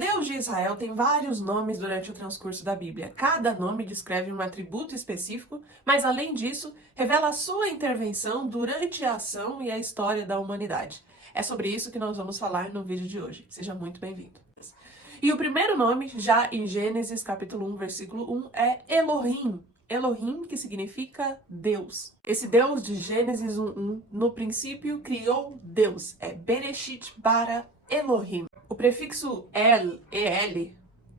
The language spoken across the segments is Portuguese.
Deus de Israel tem vários nomes durante o transcurso da Bíblia. Cada nome descreve um atributo específico, mas além disso, revela a sua intervenção durante a ação e a história da humanidade. É sobre isso que nós vamos falar no vídeo de hoje. Seja muito bem-vindo. E o primeiro nome, já em Gênesis capítulo 1, versículo 1, é Elohim. Elohim, que significa Deus. Esse Deus de Gênesis 1:1, no princípio criou Deus. É Bereshit bara Elohim. O prefixo el,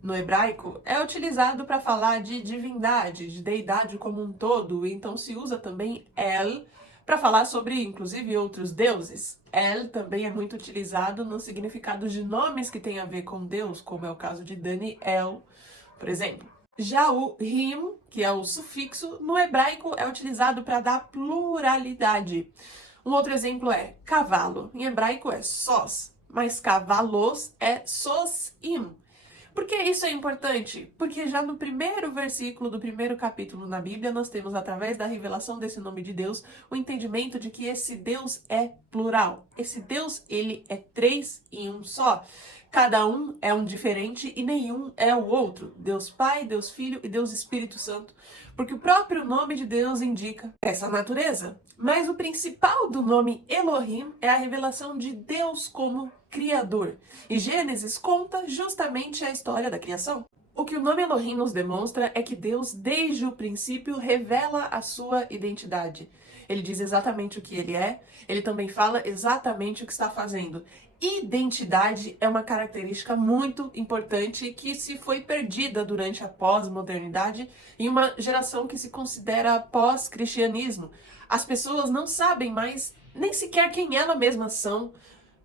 no hebraico, é utilizado para falar de divindade, de deidade como um todo, então se usa também el para falar sobre, inclusive, outros deuses. El também é muito utilizado no significado de nomes que têm a ver com Deus, como é o caso de Daniel, por exemplo. Já o him, que é o sufixo, no hebraico é utilizado para dar pluralidade. Um outro exemplo é cavalo. Em hebraico é sos, mas cavalos é sosim. Por que isso é importante? Porque já no primeiro versículo do primeiro capítulo na Bíblia, nós temos, através da revelação desse nome de Deus, o entendimento de que esse Deus é plural. Esse Deus, ele é três em um só. Cada um é um diferente e nenhum é o outro. Deus Pai, Deus Filho e Deus Espírito Santo. Porque o próprio nome de Deus indica essa natureza. Mas o principal do nome Elohim é a revelação de Deus como Criador. E Gênesis conta justamente a história da criação. O que o nome Elohim nos demonstra é que Deus, desde o princípio, revela a sua identidade. Ele diz exatamente o que ele é, ele também fala exatamente o que está fazendo. Identidade é uma característica muito importante que se foi perdida durante a pós-modernidade em uma geração que se considera pós-cristianismo. As pessoas não sabem mais nem sequer quem elas mesmas são,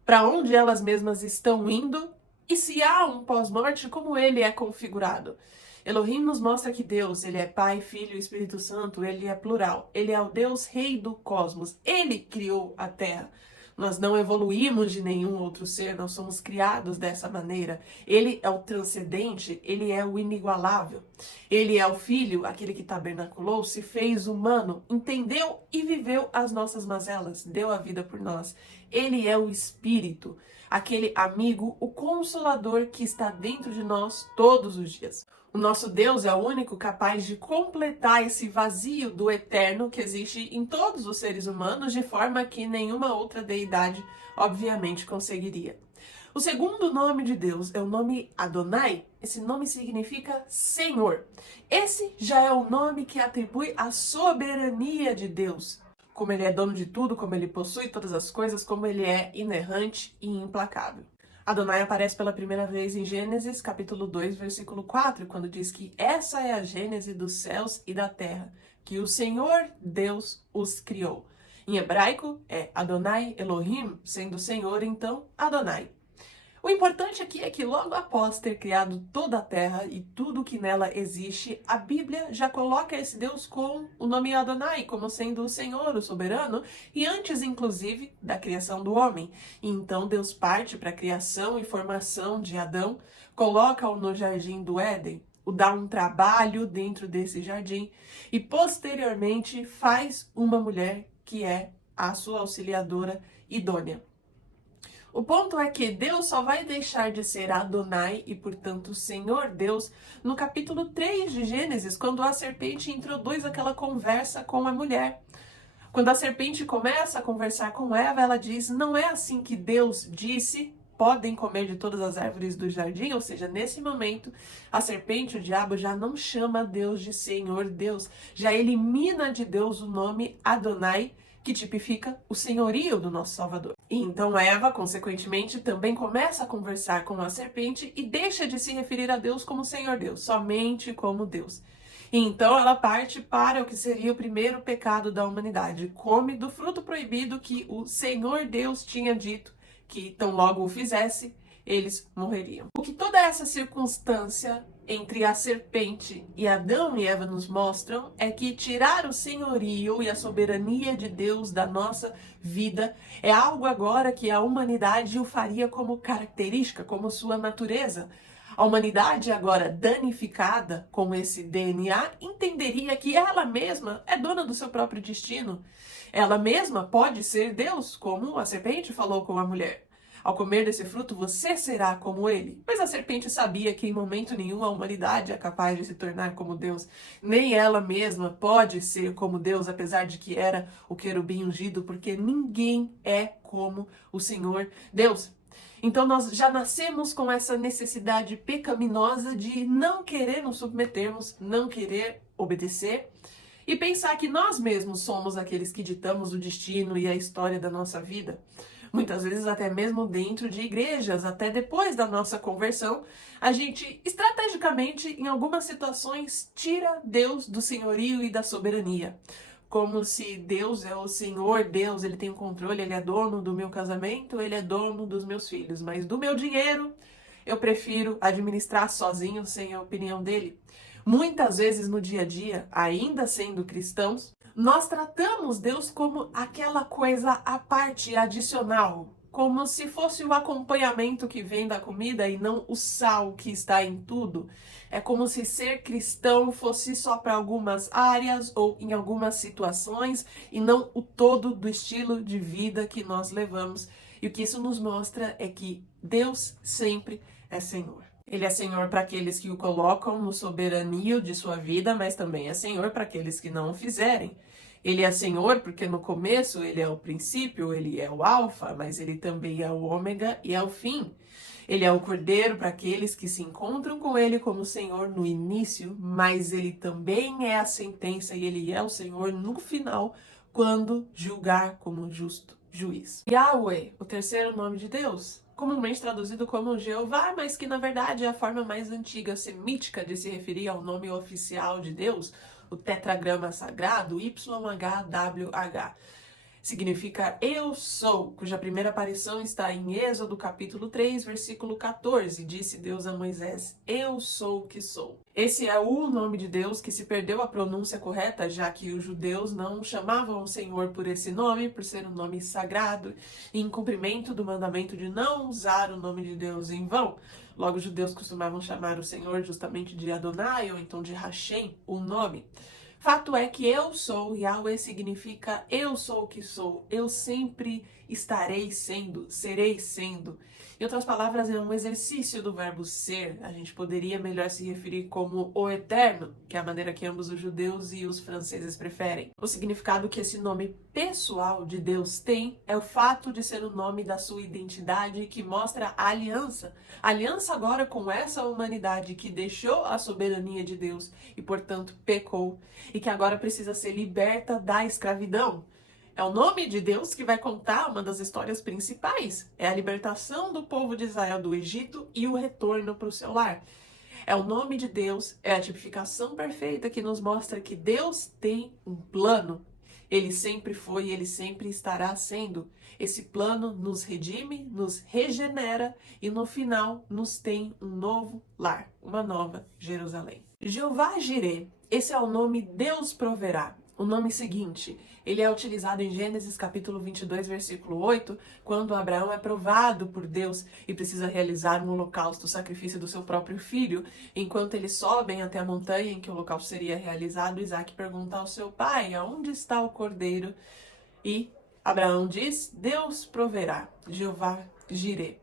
para onde elas mesmas estão indo e se há um pós-morte, como ele é configurado. Elohim nos mostra que Deus, ele é Pai, Filho e Espírito Santo, ele é plural, ele é o Deus Rei do cosmos, ele criou a Terra. Nós não evoluímos de nenhum outro ser, nós somos criados dessa maneira. Ele é o transcendente, ele é o inigualável. Ele é o Filho, aquele que tabernaculou, se fez humano, entendeu e viveu as nossas mazelas, deu a vida por nós. Ele é o Espírito, aquele amigo, o Consolador que está dentro de nós todos os dias. O nosso Deus é o único capaz de completar esse vazio do eterno que existe em todos os seres humanos, de forma que nenhuma outra deidade, obviamente, conseguiria. O segundo nome de Deus é o nome Adonai. Esse nome significa Senhor. Esse já é o nome que atribui a soberania de Deus. Como ele é dono de tudo, como ele possui todas as coisas, como ele é inerrante e implacável. Adonai aparece pela primeira vez em Gênesis, capítulo 2, versículo 4, quando diz que essa é a gênese dos céus e da terra, que o Senhor Deus os criou. Em hebraico é Adonai Elohim, sendo Senhor, então, Adonai. O importante aqui é que logo após ter criado toda a terra e tudo que nela existe, a Bíblia já coloca esse Deus com o nome Adonai, como sendo o Senhor, o soberano, e antes, inclusive, da criação do homem. E então Deus parte para a criação e formação de Adão, coloca-o no jardim do Éden, o dá um trabalho dentro desse jardim e, posteriormente, faz uma mulher que é a sua auxiliadora idônea. O ponto é que Deus só vai deixar de ser Adonai e, portanto, Senhor Deus, no capítulo 3 de Gênesis, quando a serpente introduz aquela conversa com a mulher. Quando a serpente começa a conversar com Eva, ela diz, não é assim que Deus disse, podem comer de todas as árvores do jardim, ou seja, nesse momento, a serpente, o diabo, já não chama Deus de Senhor Deus, já elimina de Deus o nome Adonai, que tipifica o senhorio do nosso Salvador. E então Eva, consequentemente, também começa a conversar com a serpente e deixa de se referir a Deus como Senhor Deus, somente como Deus. E então ela parte para o que seria o primeiro pecado da humanidade. Come do fruto proibido que o Senhor Deus tinha dito que, tão logo o fizesse, eles morreriam. O que toda essa circunstância entre a serpente e Adão e Eva nos mostram é que tirar o senhorio e a soberania de Deus da nossa vida é algo agora que a humanidade o faria como característica, como sua natureza. A humanidade, agora danificada com esse DNA, entenderia que ela mesma é dona do seu próprio destino. Ela mesma pode ser Deus, como a serpente falou com a mulher. Ao comer desse fruto, você será como ele. Mas a serpente sabia que em momento nenhum a humanidade é capaz de se tornar como Deus. Nem ela mesma pode ser como Deus, apesar de que era o querubim ungido, porque ninguém é como o Senhor Deus. Então nós já nascemos com essa necessidade pecaminosa de não querer nos submetermos, não querer obedecer e pensar que nós mesmos somos aqueles que ditamos o destino e a história da nossa vida. Muitas vezes até mesmo dentro de igrejas, até depois da nossa conversão, a gente estrategicamente, em algumas situações, tira Deus do senhorio e da soberania. Como se Deus é o Senhor Deus, Ele tem o controle, Ele é dono do meu casamento, Ele é dono dos meus filhos. Mas do meu dinheiro, eu prefiro administrar sozinho, sem a opinião dele. Muitas vezes no dia a dia, ainda sendo cristãos, nós tratamos Deus como aquela coisa à parte, adicional, como se fosse o acompanhamento que vem da comida e não o sal que está em tudo. É como se ser cristão fosse só para algumas áreas ou em algumas situações e não o todo do estilo de vida que nós levamos. E o que isso nos mostra é que Deus sempre é Senhor. Ele é Senhor para aqueles que o colocam no soberania de sua vida, mas também é Senhor para aqueles que não o fizerem. Ele é Senhor porque no começo ele é o princípio, ele é o alfa, mas ele também é o ômega e é o fim. Ele é o cordeiro para aqueles que se encontram com ele como Senhor no início, mas ele também é a sentença e ele é o Senhor no final, quando julgar como justo juiz. Yahweh, o terceiro nome de Deus, comumente traduzido como Jeová, mas que na verdade é a forma mais antiga semítica de se referir ao nome oficial de Deus, o tetragrama sagrado YHWH. Significa eu sou, cuja primeira aparição está em Êxodo capítulo 3, versículo 14. Disse Deus a Moisés, eu sou o que sou. Esse é o nome de Deus que se perdeu a pronúncia correta, já que os judeus não chamavam o Senhor por esse nome, por ser um nome sagrado, em cumprimento do mandamento de não usar o nome de Deus em vão. Logo, os judeus costumavam chamar o Senhor justamente de Adonai, ou então de Hashem, o nome. Fato é que eu sou, Yahweh significa eu sou o que sou, eu sempre estarei sendo, serei sendo. Em outras palavras, é um exercício do verbo ser. A gente poderia melhor se referir como o eterno, que é a maneira que ambos os judeus e os franceses preferem. O significado que esse nome pessoal de Deus tem é o fato de ser o nome da sua identidade que mostra a aliança. A aliança agora com essa humanidade que deixou a soberania de Deus e, portanto, pecou e que agora precisa ser liberta da escravidão. É o nome de Deus que vai contar uma das histórias principais. É a libertação do povo de Israel do Egito e o retorno para o seu lar. É o nome de Deus, é a tipificação perfeita que nos mostra que Deus tem um plano. Ele sempre foi e ele sempre estará sendo. Esse plano nos redime, nos regenera e no final nos tem um novo lar, uma nova Jerusalém. Jeová Jireh, esse é o nome Deus proverá. O nome seguinte, ele é utilizado em Gênesis capítulo 22, versículo 8, quando Abraão é provado por Deus e precisa realizar um holocausto, o sacrifício do seu próprio filho. Enquanto eles sobem até a montanha em que o holocausto seria realizado, Isaac pergunta ao seu pai, aonde está o cordeiro? E Abraão diz, Deus proverá, Jeová Jireh.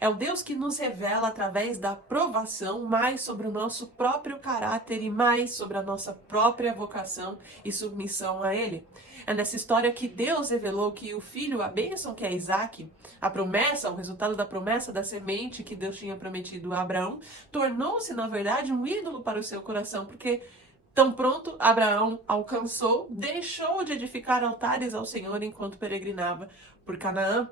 É o Deus que nos revela através da provação mais sobre o nosso próprio caráter e mais sobre a nossa própria vocação e submissão a Ele. É nessa história que Deus revelou que o filho, a bênção que é Isaac, a promessa, o resultado da promessa da semente que Deus tinha prometido a Abraão, tornou-se, na verdade, um ídolo para o seu coração, porque tão pronto Abraão alcançou, deixou de edificar altares ao Senhor enquanto peregrinava por Canaã.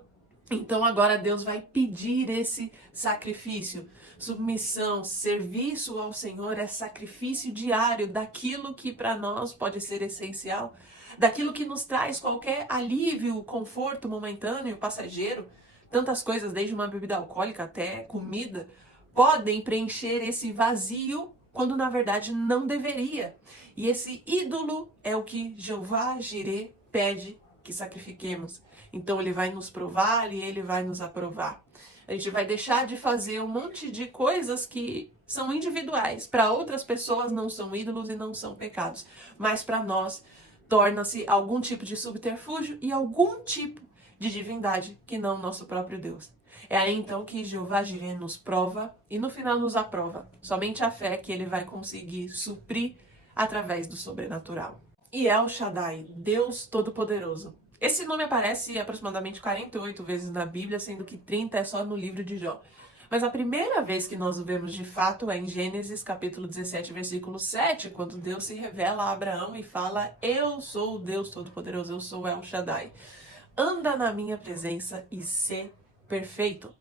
Então agora Deus vai pedir esse sacrifício. Submissão, serviço ao Senhor é sacrifício diário daquilo que para nós pode ser essencial, daquilo que nos traz qualquer alívio, conforto momentâneo, passageiro. Tantas coisas, desde uma bebida alcoólica até comida, podem preencher esse vazio quando na verdade não deveria. E esse ídolo é o que Jeová Jireh pede que sacrifiquemos. Então ele vai nos provar e ele vai nos aprovar. A gente vai deixar de fazer um monte de coisas que são individuais. Para outras pessoas não são ídolos e não são pecados. Mas para nós torna-se algum tipo de subterfúgio e algum tipo de divindade que não nosso próprio Deus. É aí então que Jeová Jireh nos prova e no final nos aprova. Somente a fé que ele vai conseguir suprir através do sobrenatural. E El Shaddai, Deus Todo-Poderoso. Esse nome aparece aproximadamente 48 vezes na Bíblia, sendo que 30 é só no livro de Jó. Mas a primeira vez que nós o vemos de fato é em Gênesis capítulo 17, versículo 7, quando Deus se revela a Abraão e fala: Eu sou o Deus Todo-Poderoso, eu sou El Shaddai. Anda na minha presença e sê perfeito.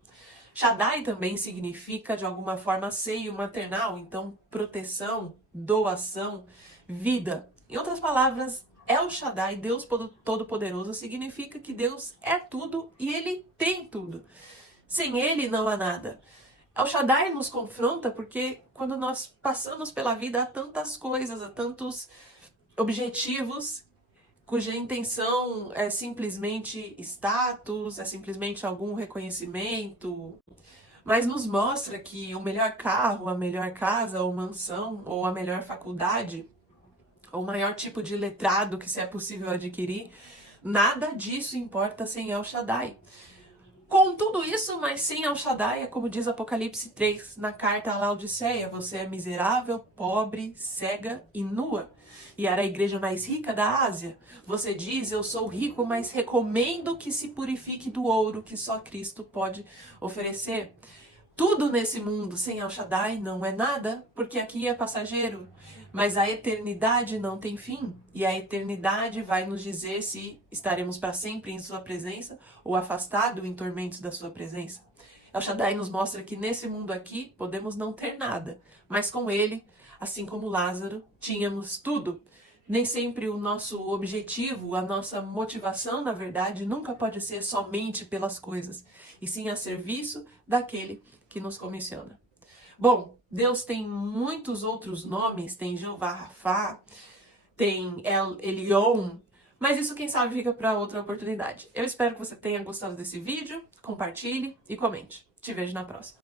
Shaddai também significa, de alguma forma, seio maternal, então proteção, doação, vida. Em outras palavras, El Shaddai, Deus Todo-Poderoso, significa que Deus é tudo e Ele tem tudo. Sem Ele não há nada. El Shaddai nos confronta porque quando nós passamos pela vida há tantas coisas, há tantos objetivos cuja intenção é simplesmente status, é simplesmente algum reconhecimento, mas nos mostra que o melhor carro, a melhor casa ou mansão, ou a melhor faculdade, ou o maior tipo de letrado que se é possível adquirir, nada disso importa sem El Shaddai. Com tudo isso, mas sem El Shaddai, é como diz Apocalipse 3 na carta a Laodiceia: você é miserável, pobre, cega e nua. E era a igreja mais rica da Ásia. Você diz: eu sou rico, mas recomendo que se purifique do ouro que só Cristo pode oferecer. Tudo nesse mundo sem El Shaddai não é nada, porque aqui é passageiro. Mas a eternidade não tem fim, e a eternidade vai nos dizer se estaremos para sempre em sua presença ou afastado em tormentos da sua presença. El Shaddai nos mostra que nesse mundo aqui podemos não ter nada, mas com ele, assim como Lázaro, tínhamos tudo. Nem sempre o nosso objetivo, a nossa motivação, na verdade, nunca pode ser somente pelas coisas, e sim a serviço daquele que nos comissiona. Bom, Deus tem muitos outros nomes, tem Jeová Rafá, tem El Elyon, mas isso quem sabe fica para outra oportunidade. Eu espero que você tenha gostado desse vídeo, compartilhe e comente. Te vejo na próxima.